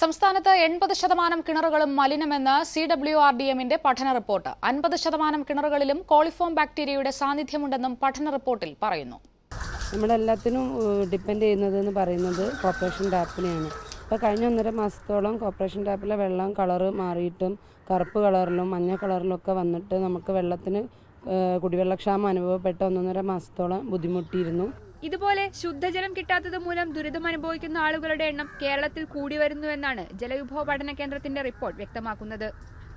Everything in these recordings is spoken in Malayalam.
സംസ്ഥാനത്ത് 80% കിണറുകളും മലിനമെന്ന് CWRDMന്റെ പഠന റിപ്പോർട്ട്. 50% കിണറുകളിലും കോളിഫോം ബാക്ടീരിയയുടെ സാന്നിധ്യമുണ്ടെന്നും പഠന റിപ്പോർട്ടിൽ പറയുന്നു. നമ്മളെല്ലാത്തിനും ഡിപ്പെൻഡ് ചെയ്യുന്നതെന്ന് പറയുന്നത് കോർപ്പറേഷൻ ടാപ്പിനെയാണ്. ഇപ്പോൾ കഴിഞ്ഞ 1.5 മാസത്തോളം കോർപ്പറേഷൻ ടാപ്പിലെ വെള്ളം കളറ് മാറിയിട്ടും കറുപ്പ് കളറിലും മഞ്ഞ കളറിലും ഒക്കെ വന്നിട്ട് നമുക്ക് വെള്ളത്തിന് കുടിവെള്ളക്ഷാമം അനുഭവപ്പെട്ട് 1.5 മാസത്തോളം ബുദ്ധിമുട്ടിയിരുന്നു. ഇതുപോലെ ശുദ്ധജലം കിട്ടാത്തത് മൂലം ദുരിതം അനുഭവിക്കുന്ന ആളുകളുടെ എണ്ണം കേരളത്തിൽ കൂടി വരുന്നുവെന്നാണ് ജലവിഭവ പഠന കേന്ദ്രത്തിന്റെ റിപ്പോർട്ട് വ്യക്തമാക്കുന്നത്.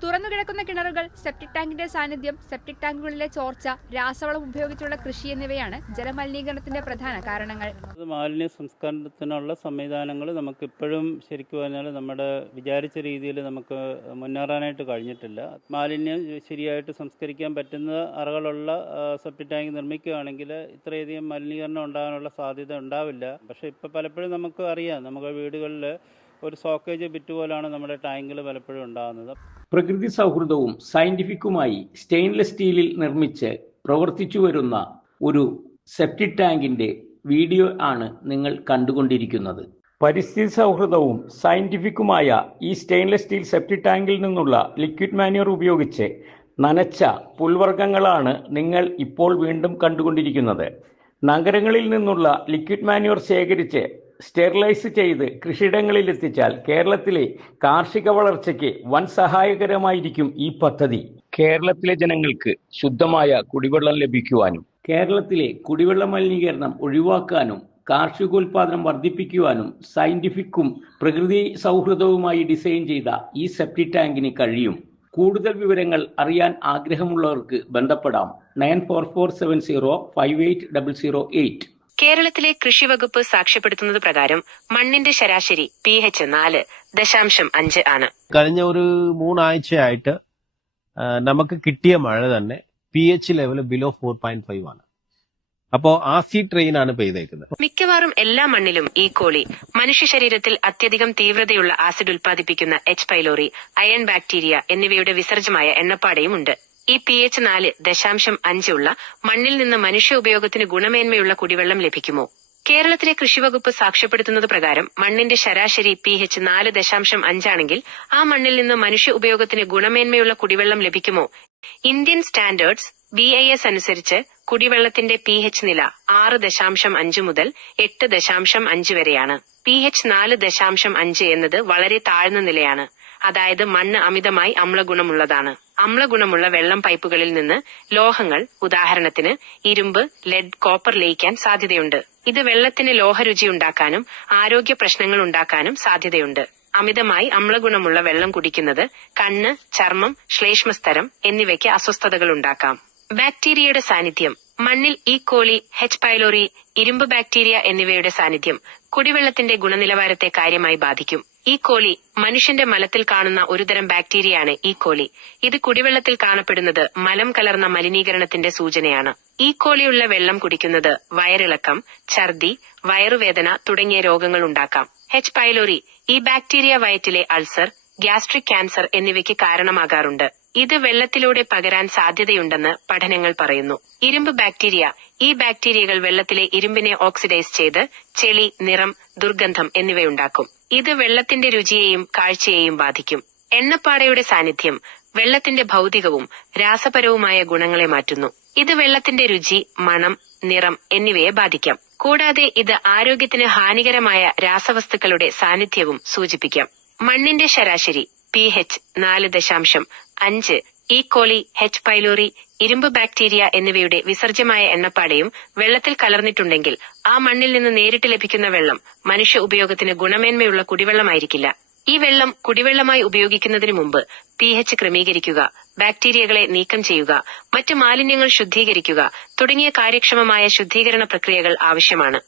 തുറന്നുകിടക്കുന്ന കിണറുകൾ, സെപ്റ്റിക് ടാങ്കിന്റെ സാന്നിധ്യം, സെപ്റ്റിക് ടാങ്കുകളിലെ ചോർച്ച, രാസവളം ഉപയോഗിച്ചുള്ള കൃഷി എന്നിവയാണ് ജലമലിനീകരണത്തിന്റെ പ്രധാന കാരണങ്ങൾ. മാലിന്യ സംസ്കരണത്തിനുള്ള സംവിധാനങ്ങൾ നമുക്കിപ്പോഴും ശരിക്കും പറഞ്ഞാൽ നമ്മുടെ വിചാരിച്ച രീതിയിൽ നമുക്ക് മുന്നേറാനായിട്ട് കഴിഞ്ഞിട്ടില്ല. മാലിന്യം ശരിയായിട്ട് സംസ്കരിക്കാൻ പറ്റുന്ന അറകളുള്ള സെപ്റ്റിക് ടാങ്ക് നിർമ്മിക്കുകയാണെങ്കിൽ ഇത്രയധികം മലിനീകരണം ഉണ്ടാകാനുള്ള സാധ്യത ഉണ്ടാവില്ല. പക്ഷേ ഇപ്പോൾ പലപ്പോഴും നമുക്ക് അറിയാം, നമ്മുടെ വീടുകളിൽ ഒരു സോക്കേജ് ബിറ്റ് പോലാണ് നമ്മുടെ ടാങ്കിൽ പലപ്പോഴും ഉണ്ടാകുന്നത്. പ്രകൃതി സൗഹൃദവും സയന്റിഫിക്കുമായി സ്റ്റെയിൻലെസ് സ്റ്റീലിൽ നിർമ്മിച്ച് പ്രവർത്തിച്ചു വരുന്ന ഒരു സെപ്റ്റിക് ടാങ്കിന്റെ വീഡിയോ ആണ് നിങ്ങൾ കണ്ടുകൊണ്ടിരിക്കുന്നത്. പരിസ്ഥിതി സൗഹൃദവും സയന്റിഫിക്കുമായ ഈ സ്റ്റെയിൻലെസ് സ്റ്റീൽ സെപ്റ്റിക് ടാങ്കിൽ നിന്നുള്ള ലിക്വിഡ് മാന്യൂർ ഉപയോഗിച്ച് നനച്ച പുൽവർഗ്ഗങ്ങളാണ് നിങ്ങൾ ഇപ്പോൾ വീണ്ടും കണ്ടുകൊണ്ടിരിക്കുന്നത്. നഗരങ്ങളിൽ നിന്നുള്ള ലിക്വിഡ് മാന്യൂർ ശേഖരിച്ച് സ്റ്റെറിലൈസ് ചെയ്ത് കൃഷിയിടങ്ങളിൽ എത്തിച്ചാൽ കേരളത്തിലെ കാർഷിക വളർച്ചയ്ക്ക് വൻ സഹായകരമായിരിക്കും ഈ പദ്ധതി. കേരളത്തിലെ ജനങ്ങൾക്ക് ശുദ്ധമായ കുടിവെള്ളം ലഭിക്കുവാനും കേരളത്തിലെ കുടിവെള്ള മലിനീകരണം ഒഴിവാക്കാനും കാർഷികോൽപാദനം വർദ്ധിപ്പിക്കുവാനും സയന്റിഫിക്കും പ്രകൃതി സൗഹൃദവുമായി ഡിസൈൻ ചെയ്ത ഈ സെപ്റ്റിക് ടാങ്കിന് കഴിയും. കൂടുതൽ വിവരങ്ങൾ അറിയാൻ ആഗ്രഹമുള്ളവർക്ക് ബന്ധപ്പെടാം 9447058008. കേരളത്തിലെ കൃഷിവകുപ്പ് സാക്ഷ്യപ്പെടുത്തുന്നത് പ്രകാരം മണ്ണിന്റെ ശരാശരി pH 4.5 ആണ്. കഴിഞ്ഞ ഒരു 3 ആഴ്ചയായിട്ട് നമുക്ക് കിട്ടിയ മഴ തന്നെ pH ലെവൽ ബിലോ 4.5 ആണ്. അപ്പോ ആസിഡ് ട്രെയിൻ ആണ് പെയ്തേക്കുന്നത്. മിക്കവാറും എല്ലാ മണ്ണിലും ഈ കോളി, മനുഷ്യ ശരീരത്തിൽ അത്യധികം തീവ്രതയുള്ള ആസിഡ് ഉൽപ്പാദിപ്പിക്കുന്ന H. പൈലോറി, അയൺ ബാക്ടീരിയ എന്നിവയുടെ വിസർജ്യമായ എണ്ണപ്പാടയും ഉണ്ട്. ഈ pH 4.5 ഉള്ള മണ്ണിൽ നിന്ന് മനുഷ്യ ഉപയോഗത്തിന് ഗുണമേന്മയുള്ള കുടിവെള്ളം ലഭിക്കുമോ? കേരളത്തിലെ കൃഷിവകുപ്പ് സാക്ഷ്യപ്പെടുത്തുന്നത് പ്രകാരം മണ്ണിന്റെ ശരാശരി pH 4.5 ആണെങ്കിൽ ആ മണ്ണിൽ നിന്ന് മനുഷ്യ ഉപയോഗത്തിന് ഗുണമേന്മയുള്ള കുടിവെള്ളം ലഭിക്കുമോ? ഇന്ത്യൻ സ്റ്റാൻഡേർഡ്സ് BIS അനുസരിച്ച് കുടിവെള്ളത്തിന്റെ pH നില 6.5 മുതൽ 8.5 വരെയാണ്. pH 4.5 എന്നത് വളരെ താഴ്ന്ന നിലയാണ്. അതായത് മണ്ണ് അമിതമായി അമ്ലഗുണമുള്ളതാണ്. അമ്ലഗുണമുള്ള വെള്ളം പൈപ്പുകളിൽ നിന്ന് ലോഹങ്ങൾ, ഉദാഹരണത്തിന് ഇരുമ്പ്, ലെഡ്, കോപ്പർ ലയിക്കാൻ സാധ്യതയുണ്ട്. ഇത് വെള്ളത്തിന് ലോഹരുചി ഉണ്ടാക്കാനും ആരോഗ്യ പ്രശ്നങ്ങൾ ഉണ്ടാക്കാനും സാധ്യതയുണ്ട്. അമിതമായി അമ്ലഗുണമുള്ള വെള്ളം കുടിക്കുന്നത് കണ്ണ്, ചർമ്മം, ശ്ലേഷ്മസ്തരം എന്നിവയ്ക്ക് അസ്വസ്ഥതകൾ ഉണ്ടാക്കാം. ബാക്ടീരിയയുടെ സാന്നിധ്യം. മണ്ണിൽ ഈ കോളി, H. പൈലോറി, ഇരുമ്പ് ബാക്ടീരിയ എന്നിവയുടെ സാന്നിധ്യം കുടിവെള്ളത്തിന്റെ ഗുണനിലവാരത്തെ കാര്യമായി ബാധിക്കും. ഈ കോളി മനുഷ്യന്റെ മലത്തിൽ കാണുന്ന ഒരുതരം ബാക്ടീരിയയാണ് ഈ കോളി. ഇത് കുടിവെള്ളത്തിൽ കാണപ്പെടുന്നത് മലം കലർന്ന മലിനീകരണത്തിന്റെ സൂചനയാണ്. ഈ കോളിയുള്ള വെള്ളം കുടിക്കുന്നത് വയറിളക്കം, ഛർദി, വയറുവേദന തുടങ്ങിയ രോഗങ്ങൾ ഉണ്ടാക്കാം. H. പൈലോറി ഈ ബാക്ടീരിയ വയറ്റിലെ അൾസർ, ഗ്യാസ്ട്രിക് ക്യാൻസർ എന്നിവയ്ക്ക് കാരണമാകാറുണ്ട്. ഇത് വെള്ളത്തിലൂടെ പകരാൻ സാധ്യതയുണ്ടെന്ന് പഠനങ്ങൾ പറയുന്നു. ഇരുമ്പ് ബാക്ടീരിയ ഈ ബാക്ടീരിയകൾ വെള്ളത്തിലെ ഇരുമ്പിനെ ഓക്സിഡൈസ് ചെയ്ത് ചെളി, നിറം, ദുർഗന്ധം എന്നിവയുണ്ടാക്കും. ഇത് വെള്ളത്തിന്റെ രുചിയെയും കാഴ്ചയെയും ബാധിക്കും. എണ്ണപ്പാടയുടെ സാന്നിധ്യം വെള്ളത്തിന്റെ ഭൗതികവും രാസപരവുമായ ഗുണങ്ങളെ മാറ്റുന്നു. ഇത് വെള്ളത്തിന്റെ രുചി, മണം, നിറം എന്നിവയെ ബാധിക്കാം. കൂടാതെ ഇത് ആരോഗ്യത്തിന് ഹാനികരമായ രാസവസ്തുക്കളുടെ സാന്നിധ്യവും സൂചിപ്പിക്കാം. മണ്ണിന്റെ ശരാശരി pH 4.5 ഈ കോളി, H. പൈലോറി, ഇരുമ്പ് ബാക്ടീരിയ എന്നിവയുടെ വിസർജ്യമായ എണ്ണപ്പാടയും വെള്ളത്തിൽ കലർന്നിട്ടുണ്ടെങ്കിൽ ആ മണ്ണിൽ നിന്ന് നേരിട്ട് ലഭിക്കുന്ന വെള്ളം മനുഷ്യ ഉപയോഗത്തിന് ഗുണമേന്മയുള്ള കുടിവെള്ളമായിരിക്കില്ല. ഈ വെള്ളം കുടിവെള്ളമായി ഉപയോഗിക്കുന്നതിന് മുമ്പ് pH ക്രമീകരിക്കുക, ബാക്ടീരിയകളെ നീക്കം ചെയ്യുക, മറ്റ് മാലിന്യങ്ങൾ ശുദ്ധീകരിക്കുക തുടങ്ങിയ കാര്യക്ഷമമായ ശുദ്ധീകരണ പ്രക്രിയകൾ ആവശ്യമാണ്.